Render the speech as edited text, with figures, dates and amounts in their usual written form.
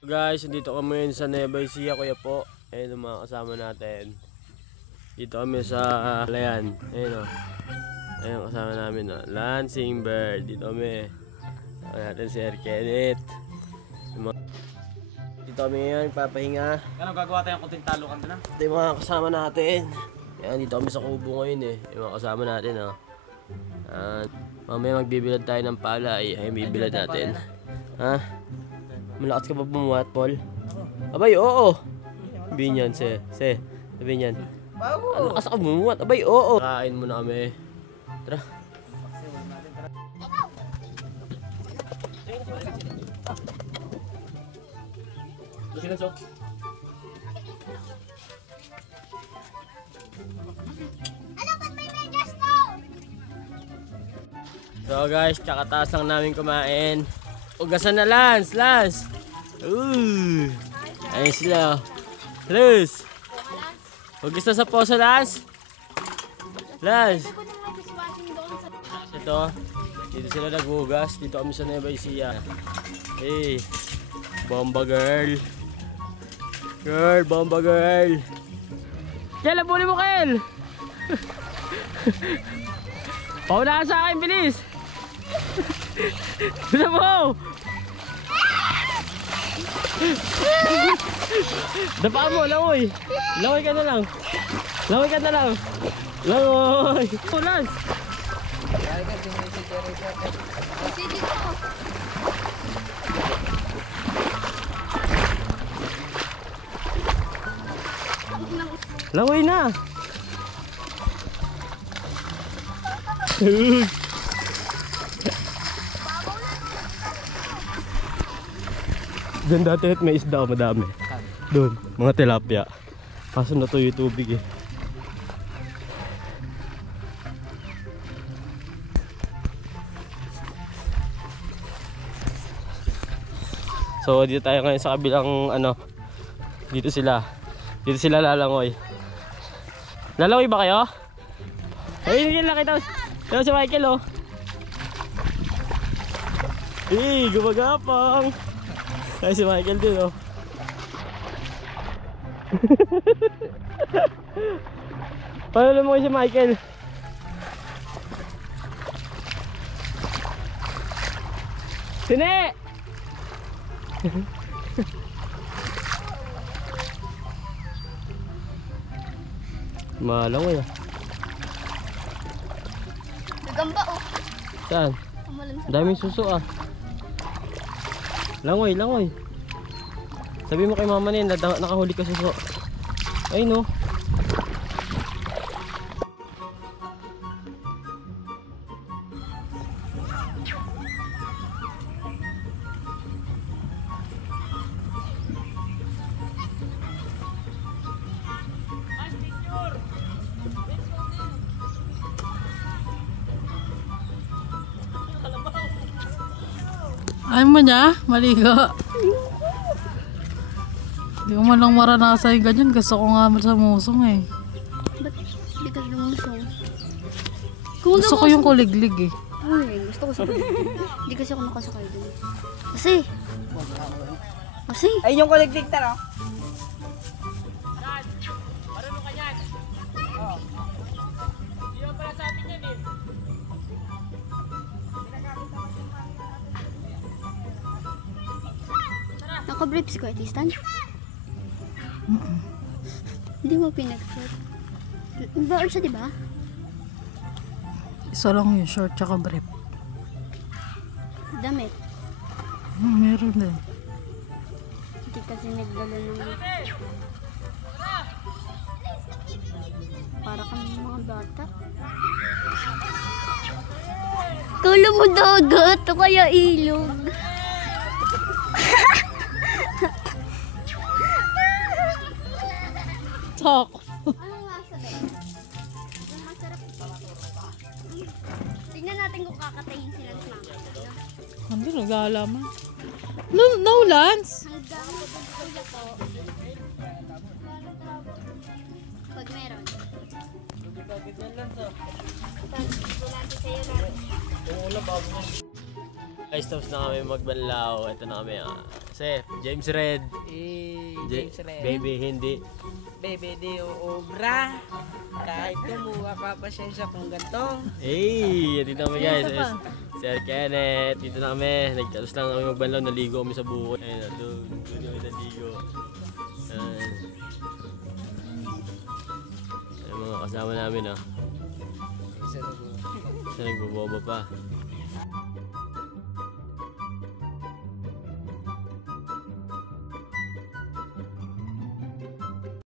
Guys, dito kami ngayon sa Nueva Ecija, kuya po. Ayun ang mga kasama natin. Dito kami sa Layan. Ayun o. Ayun kasama namin o. Lansing Bird. Dito kami. Kasama natin si Sir Kenneth. Dito kami ngayon, papahinga. Ano gagawa tayong kunting talukan din na? Ito yung mga kasama natin. Ayan, dito kami sa kubo ngayon eh. Yung mga kasama natin o. Mamaya magbibilad tayo ng pala. Ayun, bibilad natin. Ha? Malakas ka pa bumuhat, Paul? Abay, oo. Sabihin yan, sabihin yan. Ano kasi ka bumuhat? Abay, oo. Kain muna kami. Tara. So guys, kakataas lang namin kumain. Ugasan na Lance. Ayun sila. Lance. Hugas na sa poso, Lance. Ito. Dito sila naghugas. Dito kami sa Nueva Ecija. Hey. Bomba girl. Bomba girl. Kel, abuli mo, Kel. Paunahan sa akin, bilis. Bisa mo. Dapa mo, langoy. Langoy ka na lang. Langoy. Tulas. Langoy na. Diyan dati may isda madami. Doon, mga tilapia. Kaso natuyo yung tubig eh. So dito tayo ngayon sa kabilang ano. Dito sila lalangoy. Lalangoy ba kayo? Ayun yun lang kita. Ito si Michael oh. Gumagapang. Ay si Michael din oh. Paano mo si Michael? Sine! Malangoy ah. Nagamba oh. Saan? Daming suso ah. Langoy. Sabi mo kay mama na yun, nakahuli ka suso. Ay no. Ayaw mo niya? Maligo. Hindi ko man lang maranasan yung ganyan. Gusto ko nga sa musong eh. Ba't di ka lumusong? Gusto ko yung kuliglig eh. Ay, gusto ko sa kuliglig. Hindi kasi ako nakasakay dun. Kasi? Ay, yung kuliglig tara. Marunong ka yan. Di ba pala sa atin yan eh. Naka-briefs ko, Etistan? Hindi mo pinag-short. Baon siya, diba? Isa lang yung short tsaka brief. Damit. Meron din. Hindi kasi nagdala ng... Para kami mga bata. Kala mo dagat o kaya ilog. Talk. Anong lasa ba? Yung masarap. Tingnan natin kung kakatayin sila ng mama. Hindi, nag-aalaman. No, Lance. Hanggang magpapula po. Pag meron. Wala sa'yo na. Umuulan bago mo. Guys, tapos na kami magbanlaw. Ito na kami. Seth, James Red. James Red. Baby, hindi. Baby, di uubra. Kahit kumuha ka, pasensya kung ganito. Hey, dito kami guys. Isa pa. Sir Kenneth, dito na kami. Nagkalos lang kami magbanlaw. Naligo kami sa buko. Ayun na, doon kami naligo. Ayan. Ayan mga kasama namin, oh. Isa nagboboba pa.